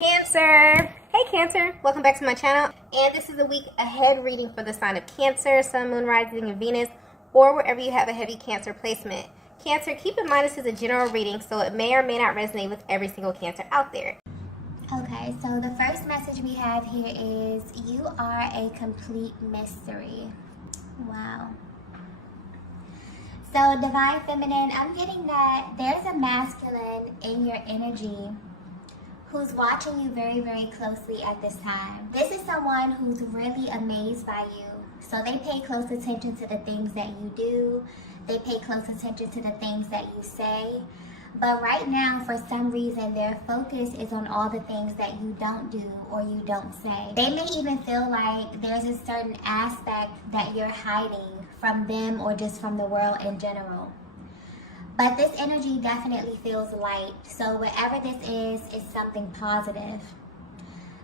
Cancer! Hey Cancer! Welcome back to my channel, and this is a week ahead reading for the sign of Cancer, Sun, Moon, Rising, and Venus, or wherever you have a heavy Cancer placement. Cancer, keep in mind this is a general reading, so it may or may not resonate with every single Cancer out there. Okay, so the first message we have here is, you are a complete mystery. Wow. So Divine Feminine, I'm getting that there's a masculine in your energy who's watching you very, very closely at this time. This is someone who's really amazed by you. So they pay close attention to the things that you do. They pay close attention to the things that you say. But right now, for some reason, their focus is on all the things that you don't do or you don't say. They may even feel like there's a certain aspect that you're hiding from them or just from the world in general. But this energy definitely feels light. So whatever this is something positive.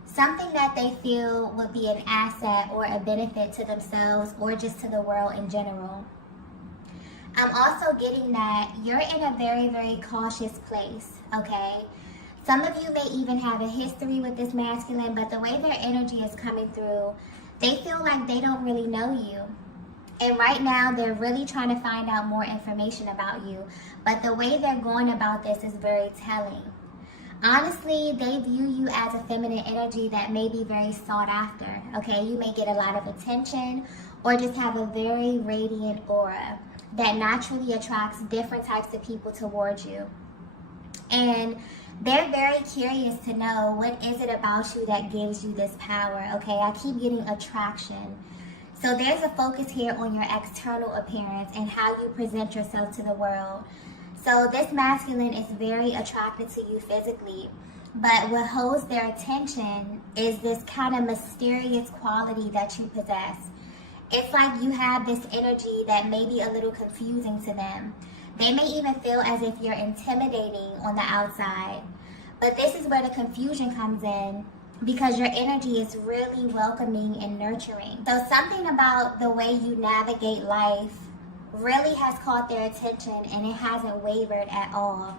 Something that they feel would be an asset or a benefit to themselves or just to the world in general. I'm also getting that you're in a very, very cautious place, okay? Some of you may even have a history with this masculine, but the way their energy is coming through, they feel like they don't really know you. And right now, they're really trying to find out more information about you. But the way they're going about this is very telling. Honestly, they view you as a feminine energy that may be very sought after, okay? You may get a lot of attention or just have a very radiant aura that naturally attracts different types of people towards you. And they're very curious to know, what is it about you that gives you this power, okay? I keep getting attraction. So there's a focus here on your external appearance and how you present yourself to the world. So this masculine is very attracted to you physically, but what holds their attention is this kind of mysterious quality that you possess. It's like you have this energy that may be a little confusing to them. They may even feel as if you're intimidating on the outside. But this is where the confusion comes in, because your energy is really welcoming and nurturing. So something about the way you navigate life really has caught their attention, and it hasn't wavered at all.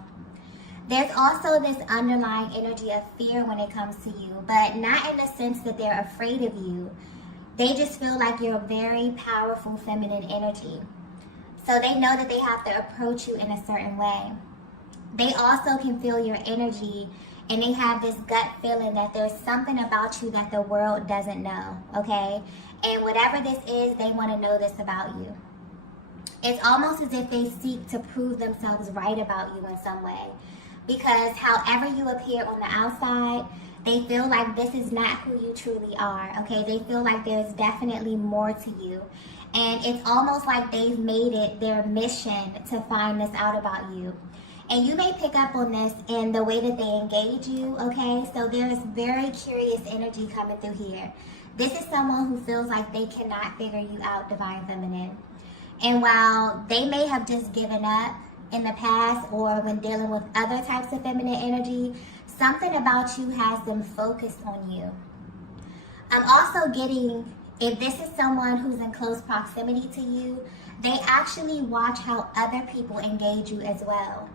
There's also this underlying energy of fear when it comes to you, but not in the sense that they're afraid of you. They just feel like you're a very powerful feminine energy. So they know that they have to approach you in a certain way. They also can feel your energy, and they have this gut feeling that there's something about you that the world doesn't know, okay? And whatever this is, they want to know this about you. It's almost as if they seek to prove themselves right about you in some way. Because however you appear on the outside, they feel like this is not who you truly are, okay? They feel like there's definitely more to you. And it's almost like they've made it their mission to find this out about you. And you may pick up on this in the way that they engage you, okay? So there's very curious energy coming through here. This is someone who feels like they cannot figure you out, Divine Feminine. And while they may have just given up in the past or when dealing with other types of feminine energy, something about you has them focused on you. I'm also getting, if this is someone who's in close proximity to you, they actually watch how other people engage you as well.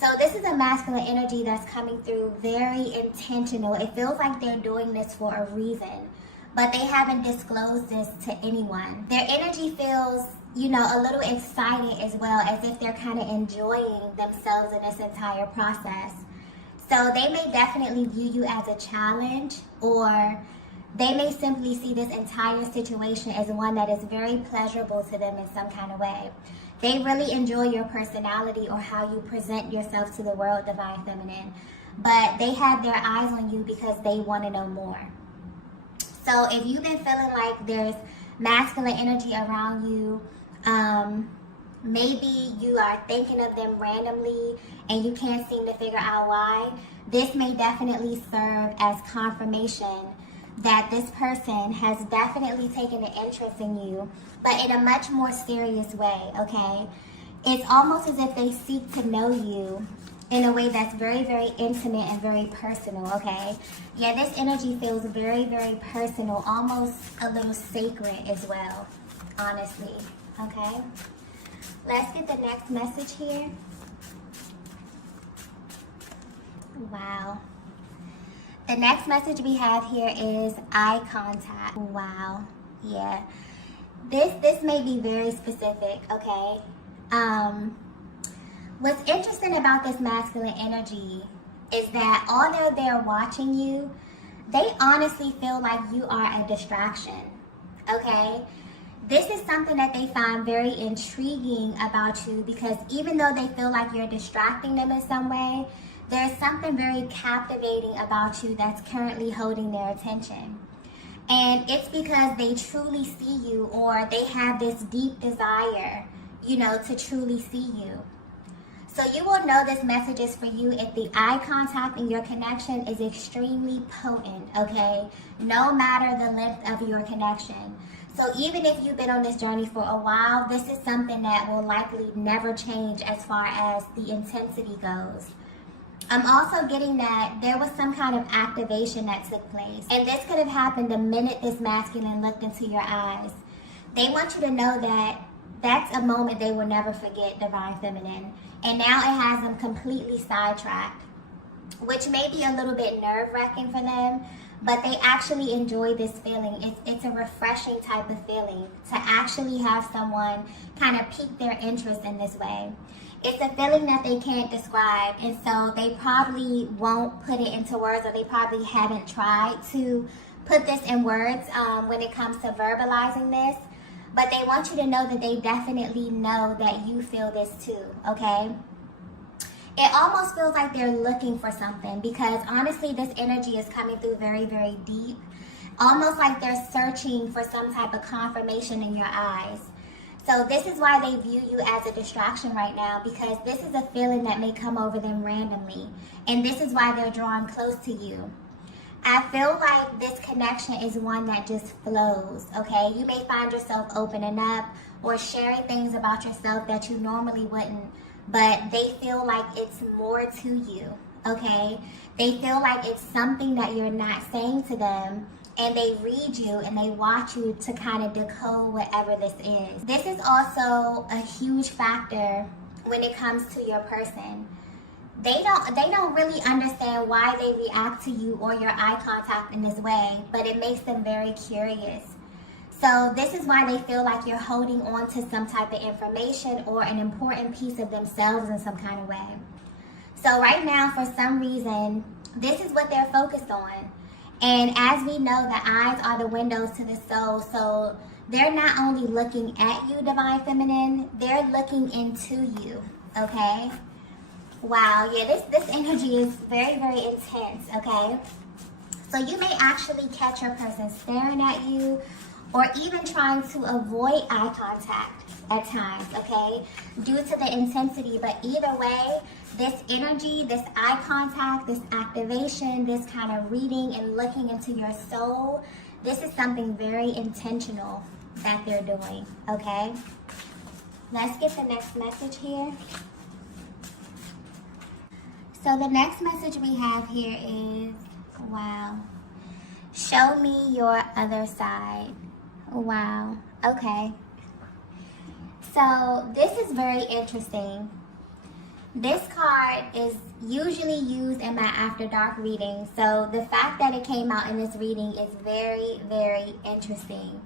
So this is a masculine energy that's coming through very intentional. It feels like they're doing this for a reason, but they haven't disclosed this to anyone. Their energy feels, you know, a little excited as well, as if they're kind of enjoying themselves in this entire process. So they may definitely view you as a challenge, or they may simply see this entire situation as one that is very pleasurable to them in some kind of way. They really enjoy your personality or how you present yourself to the world, Divine Feminine. But they have their eyes on you because they want to know more. So if you've been feeling like there's masculine energy around you, maybe you are thinking of them randomly and you can't seem to figure out why, this may definitely serve as confirmation that this person has definitely taken an interest in you, but in a much more serious way, okay? It's almost as if they seek to know you in a way that's very, very intimate and very personal, okay? Yeah, this energy feels very, very personal, almost a little sacred as well, honestly, okay? Let's get the next message here. Wow. The next message we have here is eye contact. Wow. Yeah. This may be very specific, okay? What's interesting about this masculine energy is that although they're watching you, they honestly feel like you are a distraction, okay? This is something that they find very intriguing about you because even though they feel like you're distracting them in some way, there's something very captivating about you that's currently holding their attention. And it's because they truly see you, or they have this deep desire, to truly see you. So you will know this message is for you if the eye contact in your connection is extremely potent, okay? No matter the length of your connection. So even if you've been on this journey for a while, this is something that will likely never change as far as the intensity goes. I'm also getting that there was some kind of activation that took place. And this could have happened the minute this masculine looked into your eyes. They want you to know that that's a moment they will never forget, Divine Feminine. And now it has them completely sidetracked, which may be a little bit nerve-wracking for them, but they actually enjoy this feeling. It's a refreshing type of feeling to actually have someone kind of pique their interest in this way. It's a feeling that they can't describe, and so they probably won't put it into words, or they probably haven't tried to put this in words when it comes to verbalizing this. But they want you to know that they definitely know that you feel this too, okay? It almost feels like they're looking for something because honestly, this energy is coming through very, very deep. Almost like they're searching for some type of confirmation in your eyes. So this is why they view you as a distraction right now, because this is a feeling that may come over them randomly. And this is why they're drawn close to you. I feel like this connection is one that just flows, okay? You may find yourself opening up or sharing things about yourself that you normally wouldn't, but they feel like it's more to you, okay? They feel like it's something that you're not saying to them, and they read you and they watch you to kind of decode whatever this is. This is also a huge factor when it comes to your person. They don't really understand why they react to you or your eye contact in this way, but it makes them very curious. So this is why they feel like you're holding on to some type of information or an important piece of themselves in some kind of way. So right now, for some reason, this is what they're focused on. And as we know, the eyes are the windows to the soul. So they're not only looking at you, Divine Feminine, they're looking into you, okay? Wow, yeah, this energy is very, very intense, okay? So you may actually catch your person staring at you or even trying to avoid eye contact at times, okay? Due to the intensity, but either way, this energy, this eye contact, this activation, this kind of reading and looking into your soul, this is something very intentional that they're doing, okay? Let's get the next message here. So the next message we have here is, wow, show me your other side. Wow, okay. So this is very interesting. This card is usually used in my After Dark reading. So the fact that it came out in this reading is very, very interesting.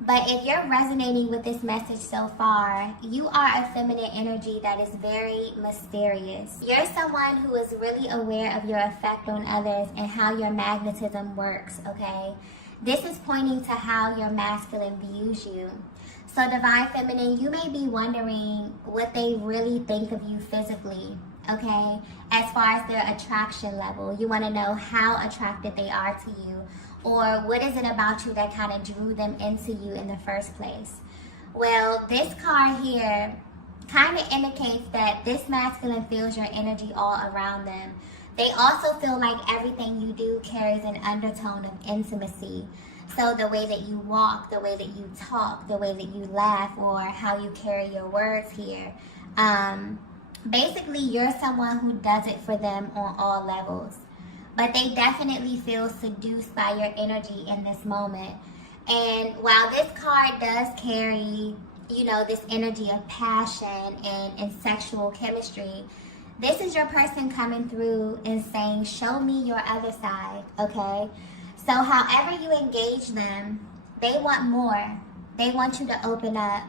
But if you're resonating with this message so far, you are a feminine energy that is very mysterious. You're someone who is really aware of your effect on others and how your magnetism works, okay? This is pointing to how your masculine views you. So Divine Feminine, you may be wondering what they really think of you physically, okay? As far as their attraction level. You want to know how attracted they are to you. Or what is it about you that kind of drew them into you in the first place? Well, this card here kind of indicates that this masculine feels your energy all around them. They also feel like everything you do carries an undertone of intimacy. So the way that you walk, the way that you talk, the way that you laugh, or how you carry your words here. Basically, you're someone who does it for them on all levels. But they definitely feel seduced by your energy in this moment. And while this card does carry, this energy of passion and sexual chemistry, This is your person coming through and saying, show me your other side, okay? So however you engage them, they want more. They want you to open up.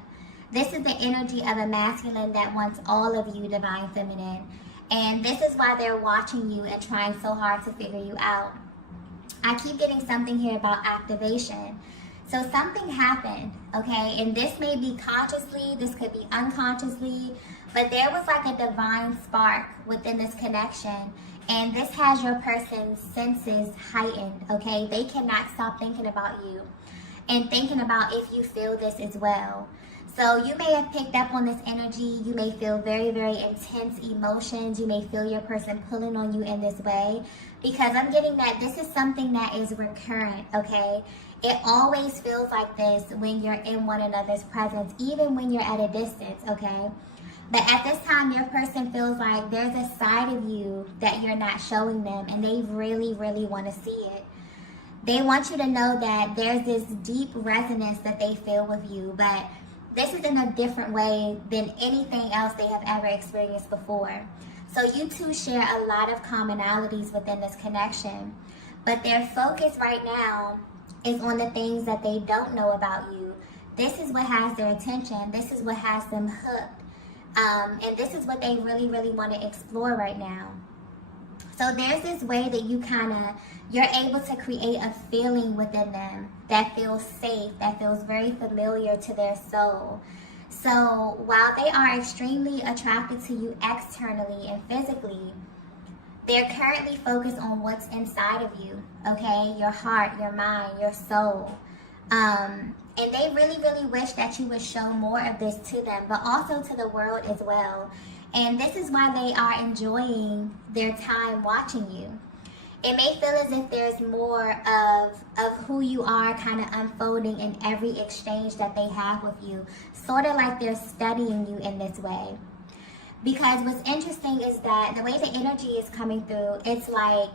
This is the energy of a masculine that wants all of you, divine feminine. And this is why they're watching you and trying so hard to figure you out. I keep getting something here about activation. So something happened, okay? And this may be consciously, this could be unconsciously, but there was like a divine spark within this connection. And this has your person's senses heightened, okay? They cannot stop thinking about you and thinking about if you feel this as well. So you may have picked up on this energy. You may feel very, very intense emotions. You may feel your person pulling on you in this way, because I'm getting that this is something that is recurrent, okay? It always feels like this when you're in one another's presence, even when you're at a distance, okay? But at this time, your person feels like there's a side of you that you're not showing them, and they really, really want to see it. They want you to know that there's this deep resonance that they feel with you, but this is in a different way than anything else they have ever experienced before. So you two share a lot of commonalities within this connection, but their focus right now is on the things that they don't know about you. This is what has their attention. This is what has them hooked. And this is what they really, really want to explore right now. So there's this way that you're able to create a feeling within them that feels safe, that feels very familiar to their soul. So while they are extremely attracted to you externally and physically, they're currently focused on what's inside of you, okay? Your heart, your mind, your soul. And they really, really wish that you would show more of this to them, but also to the world as well. And this is why they are enjoying their time watching you. It may feel as if there's more of who you are kind of unfolding in every exchange that they have with you, sort of like they're studying you in this way. Because what's interesting is that the way the energy is coming through, it's like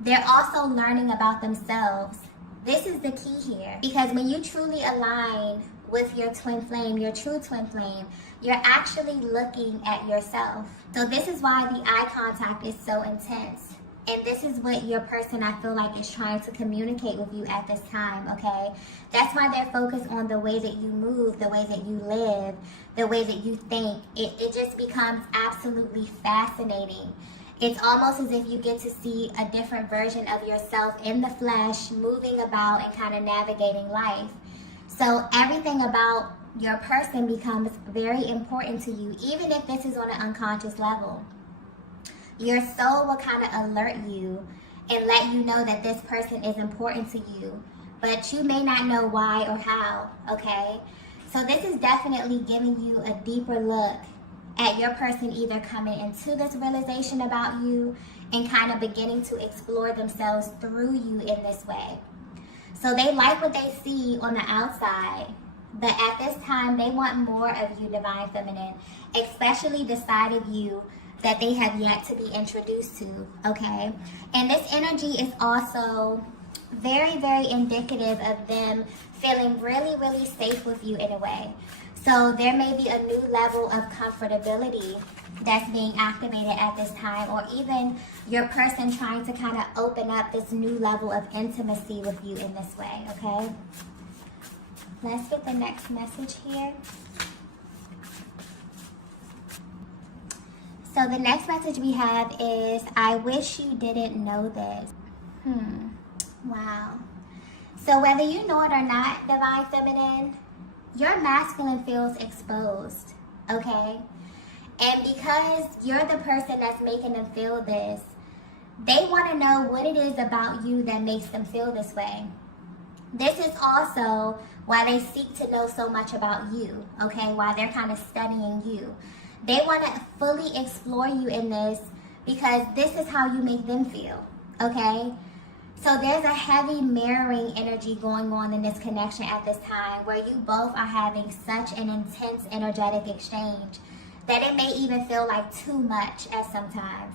they're also learning about themselves. This is the key here, because when you truly align with your twin flame, your true twin flame, you're actually looking at yourself. So this is why the eye contact is so intense. And this is what your person, I feel like, is trying to communicate with you at this time, okay? That's why they're focused on the way that you move, the way that you live, the way that you think. It just becomes absolutely fascinating. It's almost as if you get to see a different version of yourself in the flesh, moving about and kind of navigating life. So everything about your person becomes very important to you, even if this is on an unconscious level. Your soul will kind of alert you and let you know that this person is important to you, but you may not know why or how, okay? So this is definitely giving you a deeper look at your person either coming into this realization about you and kind of beginning to explore themselves through you in this way. So they like what they see on the outside, but at this time they want more of you, divine feminine, especially the side of you that they have yet to be introduced to, okay? And this energy is also very, very indicative of them feeling really, really safe with you in a way. So there may be a new level of comfortability that's being activated at this time, or even your person trying to kind of open up this new level of intimacy with you in this way, okay? Let's get the next message here. So the next message we have is, I wish you didn't know this. Wow. So whether you know it or not, divine feminine, your masculine feels exposed, okay? And because you're the person that's making them feel this, they want to know what it is about you that makes them feel this way. This is also why they seek to know so much about you, okay? Why they're kind of studying you. They want to fully explore you in this because this is how you make them feel, okay? So there's a heavy mirroring energy going on in this connection at this time, where you both are having such an intense energetic exchange that it may even feel like too much at sometimes.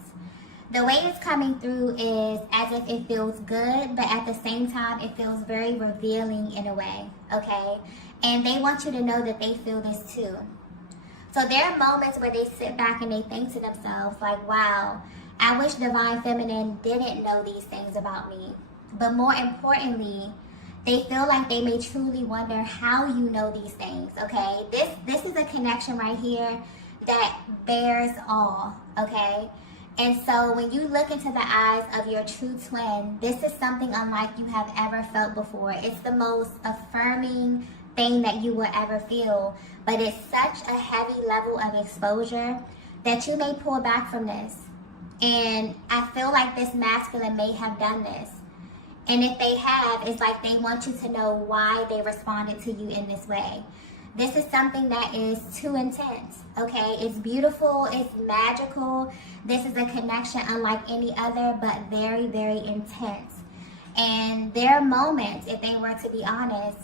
The way it's coming through is as if it feels good, but at the same time it feels very revealing in a way, okay? And they want you to know that they feel this too. So there are moments where they sit back and they think to themselves like, wow, I wish Divine Feminine didn't know these things about me. But more importantly, they feel like they may truly wonder how you know these things, okay? This is a connection right here that bears all, okay? And so when you look into the eyes of your true twin, this is something unlike you have ever felt before. It's the most affirming thing that you will ever feel, but it's such a heavy level of exposure that you may pull back from this. And I feel like this masculine may have done this. And if they have, it's like they want you to know why they responded to you in this way. This is something that is too intense, okay? It's beautiful, it's magical. This is a connection unlike any other, but very, very intense. And there are moments, if they were to be honest,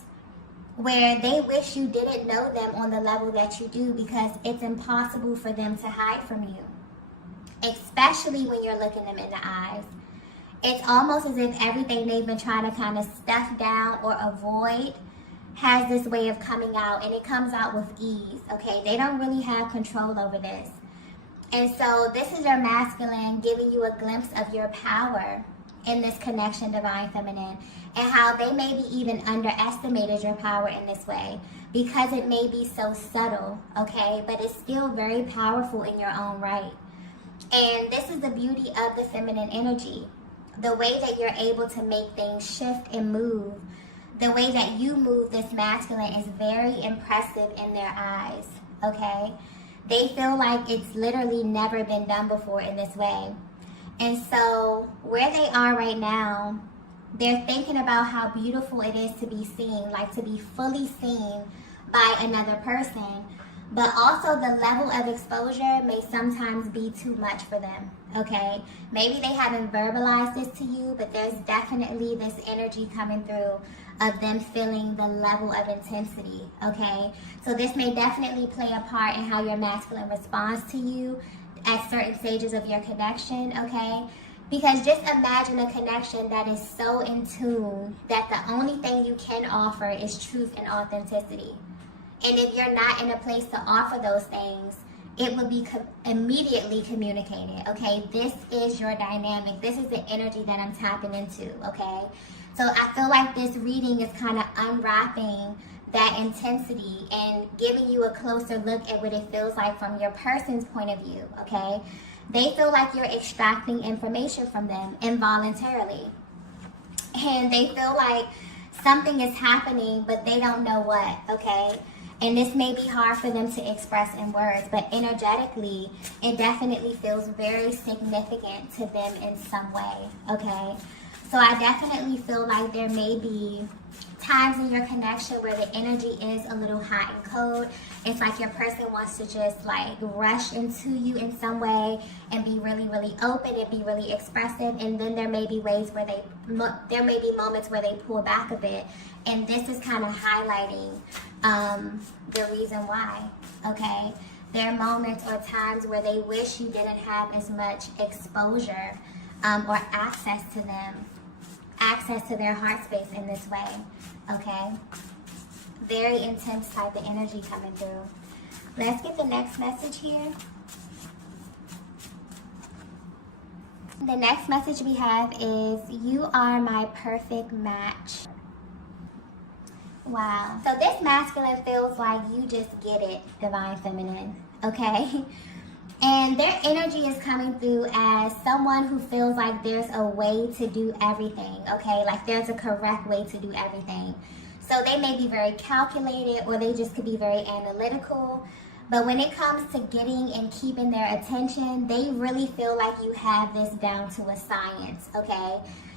where they wish you didn't know them on the level that you do, because it's impossible for them to hide from you, especially when you're looking them in the eyes. It's almost as if everything they've been trying to kind of stuff down or avoid has this way of coming out, and it comes out with ease, okay? They don't really have control over this. And so this is your masculine giving you a glimpse of your power in this connection, Divine Feminine, and how they maybe even underestimated your power in this way because it may be so subtle, okay? But it's still very powerful in your own right. And this is the beauty of the feminine energy. The way that you're able to make things shift and move, the way that you move this masculine is very impressive in their eyes, okay? They feel like it's literally never been done before in this way. And so where they are right now, they're thinking about how beautiful it is to be seen, like to be fully seen by another person. But also the level of exposure may sometimes be too much for them, okay? Maybe they haven't verbalized this to you, but there's definitely this energy coming through of them feeling the level of intensity, okay? So this may definitely play a part in how your masculine responds to you at certain stages of your connection, okay? Because just imagine a connection that is so in tune that the only thing you can offer is truth and authenticity. And if you're not in a place to offer those things, it will be immediately communicated, okay? This is your dynamic. This is the energy that I'm tapping into, okay? So I feel like this reading is kind of unwrapping that intensity and giving you a closer look at what it feels like from your person's point of view, okay? They feel like you're extracting information from them involuntarily. And they feel like something is happening, but they don't know what, okay? And this may be hard for them to express in words, but energetically, it definitely feels very significant to them in some way, okay? So I definitely feel like there may be times in your connection where the energy is a little hot and cold. It's like your person wants to just like rush into you in some way and be really, really open and be really expressive. And then there may be ways where there may be moments where they pull back a bit. And this is kind of highlighting the reason why, okay? There are moments or times where they wish you didn't have as much exposure or access to them, access to their heart space in this way, okay? Very intense type of energy coming through. Let's get the next message here. The next message we have is, you are my perfect match. Wow. So this masculine feels like you just get it, Divine Feminine, okay? And their energy is coming through as someone who feels like there's a way to do everything, okay? Like there's a correct way to do everything. So they may be very calculated, or they just could be very analytical. But when it comes to getting and keeping their attention, they really feel like you have this down to a science, okay?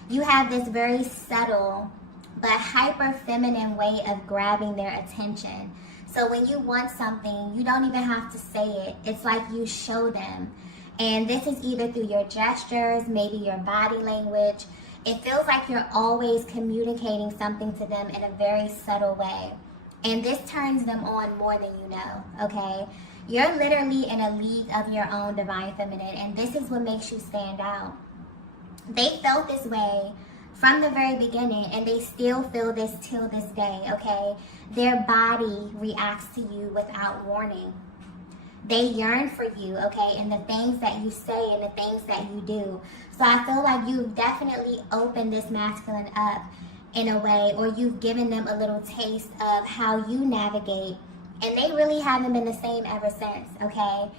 You have this very subtle but hyper feminine way of grabbing their attention. So when you want something, you don't even have to say it. It's like you show them. And this is either through your gestures, maybe your body language. It feels like you're always communicating something to them in a very subtle way. And this turns them on more than you know, okay? You're literally in a league of your own, Divine Feminine, and this is what makes you stand out. They felt this way from the very beginning, and they still feel this till this day, okay? Their body reacts to you without warning. They yearn for you, okay, and the things that you say and the things that you do. So I feel like you've definitely opened this masculine up in a way, or you've given them a little taste of how you navigate, and they really haven't been the same ever since, okay?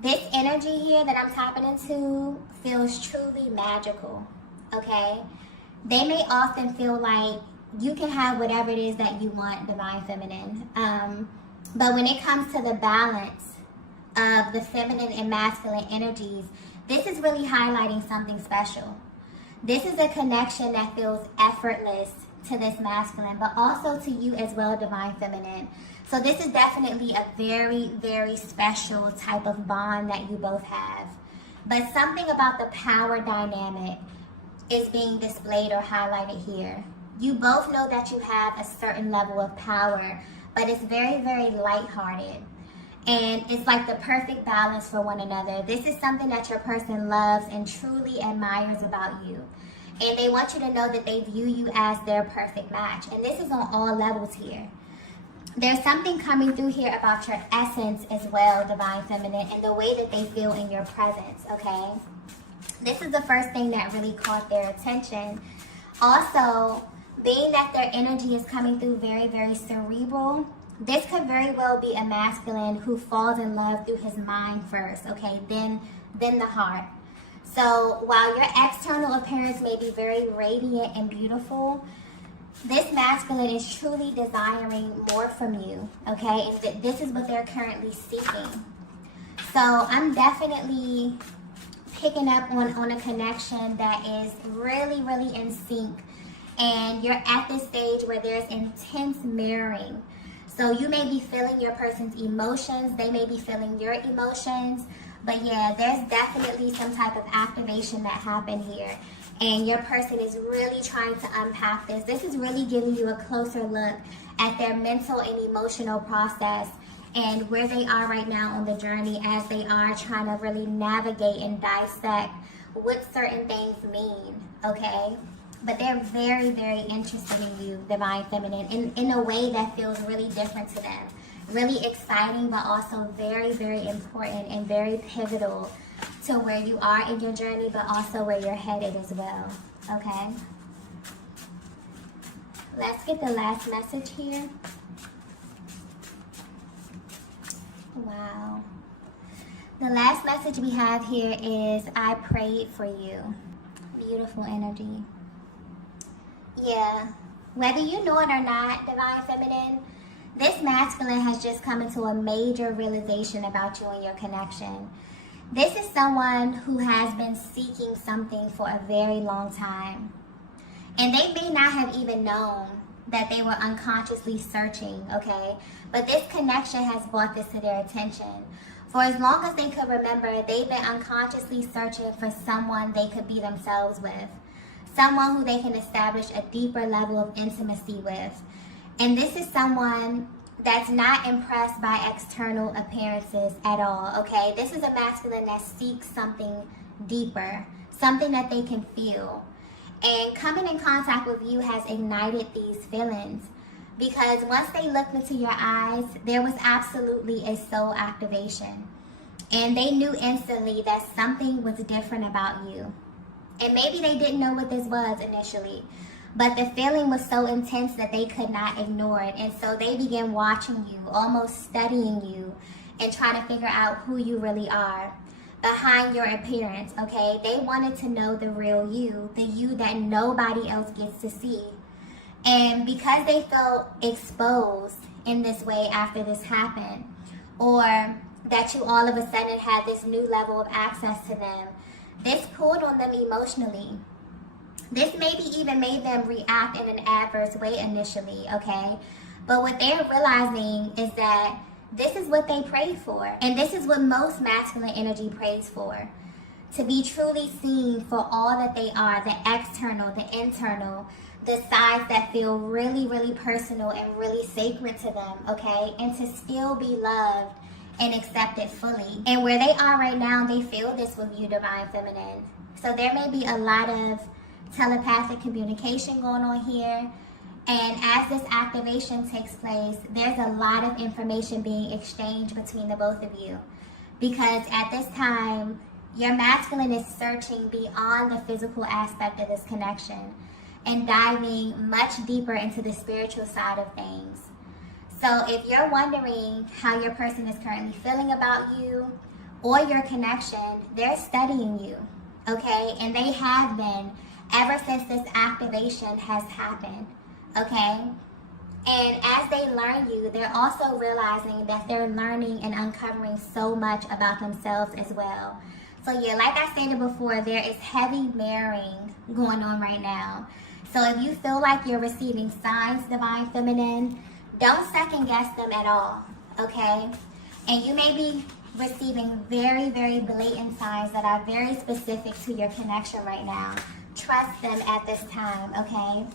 This energy here that I'm tapping into feels truly magical, okay? They may often feel like you can have whatever it is that you want, Divine Feminine. But when it comes to the balance of the feminine and masculine energies, this is really highlighting something special. This is a connection that feels effortless to this masculine, but also to you as well, Divine Feminine. So this is definitely a very, very special type of bond that you both have. But something about the power dynamic is being displayed or highlighted here. You both know that you have a certain level of power, but it's very, very lighthearted. And it's like the perfect balance for one another. This is something that your person loves and truly admires about you. And they want you to know that they view you as their perfect match. And this is on all levels here. There's something coming through here about your essence as well, Divine Feminine, and the way that they feel in your presence, okay? This is the first thing that really caught their attention. Also, being that their energy is coming through very, very cerebral, this could very well be a masculine who falls in love through his mind first, okay? Then the heart. So while your external appearance may be very radiant and beautiful, this masculine is truly desiring more from you, okay? And this is what they're currently seeking. So I'm definitely picking up on a connection that is really, really in sync. And you're at this stage where there's intense mirroring. So you may be feeling your person's emotions. They may be feeling your emotions. But yeah, there's definitely some type of activation that happened here. And your person is really trying to unpack this. This is really giving you a closer look at their mental and emotional process and where they are right now on the journey as they are trying to really navigate and dissect what certain things mean, okay? But they're very, very interested in you, Divine Feminine, in a way that feels really different to them. Really exciting, but also very, very important and very pivotal to where you are in your journey, but also where you're headed as well, okay? Let's get the last message here. Wow. The last message we have here is, I prayed for you. Beautiful energy. Yeah. Whether you know it or not, Divine Feminine, this masculine has just come into a major realization about you and your connection. This is someone who has been seeking something for a very long time. And they may not have even known that they were unconsciously searching, okay? But this connection has brought this to their attention. For as long as they could remember, they've been unconsciously searching for someone they could be themselves with. Someone who they can establish a deeper level of intimacy with. And this is someone that's not impressed by external appearances at all, okay? This is a masculine that seeks something deeper, something that they can feel. And coming in contact with you has ignited these feelings, because once they looked into your eyes, there was absolutely a soul activation. And they knew instantly that something was different about you. And maybe they didn't know what this was initially, but the feeling was so intense that they could not ignore it. And so they began watching you, almost studying you, and trying to figure out who you really are behind your appearance, okay? They wanted to know the real you, the you that nobody else gets to see. And because they felt exposed in this way after this happened, or that you all of a sudden had this new level of access to them, this pulled on them emotionally. This maybe even made them react in an adverse way initially, okay? But what they're realizing is that this is what they prayed for. And this is what most masculine energy prays for. To be truly seen for all that they are, the external, the internal, the sides that feel really, really personal and really sacred to them, okay? And to still be loved and accepted fully. And where they are right now, they feel this with you, Divine Feminine. So there may be a lot of telepathic communication going on here. And as this activation takes place, there's a lot of information being exchanged between the both of you. because at this time, your masculine is searching beyond the physical aspect of this connection and diving much deeper into the spiritual side of things. So if you're wondering how your person is currently feeling about you or your connection, they're studying you, okay? And they have been ever since this activation has happened, okay? And as they learn you, they're also realizing that they're learning and uncovering so much about themselves as well. So yeah, like I stated before, there is heavy mirroring going on right now. So if you feel like you're receiving signs, Divine Feminine, don't second guess them at all, okay? And you may be receiving very, very blatant signs that are very specific to your connection right now. Trust them at this time, okay?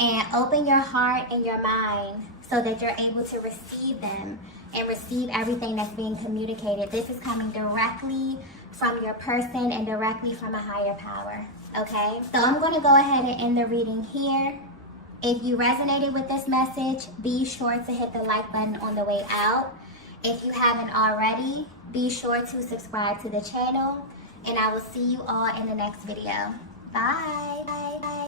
And open your heart and your mind so that you're able to receive them and receive everything that's being communicated. This is coming directly from your person and directly from a higher power, okay? So I'm going to go ahead and end the reading here. If you resonated with this message, be sure to hit the like button on the way out. If you haven't already, be sure to subscribe to the channel, and I will see you all in the next video. Bye. Bye. Bye.